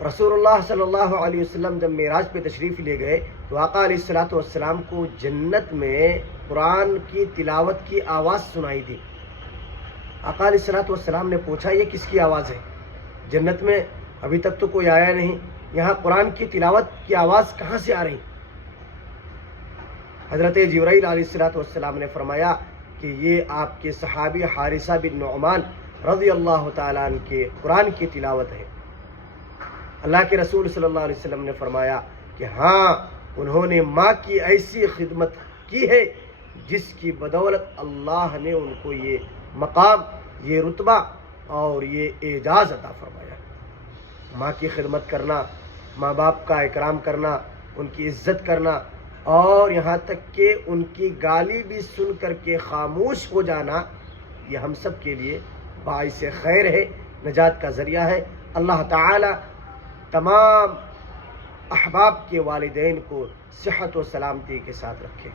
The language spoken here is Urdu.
رسول اللہ صلی اللہ علیہ وسلم جب معراج پہ تشریف لے گئے تو آقا علیہ الصلوۃ والسلام کو جنت میں قرآن کی تلاوت کی آواز سنائی دی۔ آقا علیہ الصلوۃ والسلام نے پوچھا یہ کس کی آواز ہے؟ جنت میں ابھی تک تو کوئی آیا نہیں، یہاں قرآن کی تلاوت کی آواز کہاں سے آ رہی؟ حضرت جبرائیل علیہ الصلوۃ والسلام نے فرمایا کہ یہ آپ کے صحابی حارثہ بن نعمان رضی اللہ تعالیٰ عنہ کے قرآن کی تلاوت ہے۔ اللہ کے رسول صلی اللہ علیہ وسلم نے فرمایا کہ ہاں، انہوں نے ماں کی ایسی خدمت کی ہے جس کی بدولت اللہ نے ان کو یہ مقام، یہ رتبہ اور یہ اعزاز عطا فرمایا۔ ماں کی خدمت کرنا، ماں باپ کا اکرام کرنا، ان کی عزت کرنا، اور یہاں تک کہ ان کی گالی بھی سن کر کے خاموش ہو جانا، یہ ہم سب کے لیے باعث خیر ہے، نجات کا ذریعہ ہے۔ اللہ تعالی تمام احباب کے والدین کو صحت و سلامتی کے ساتھ رکھے۔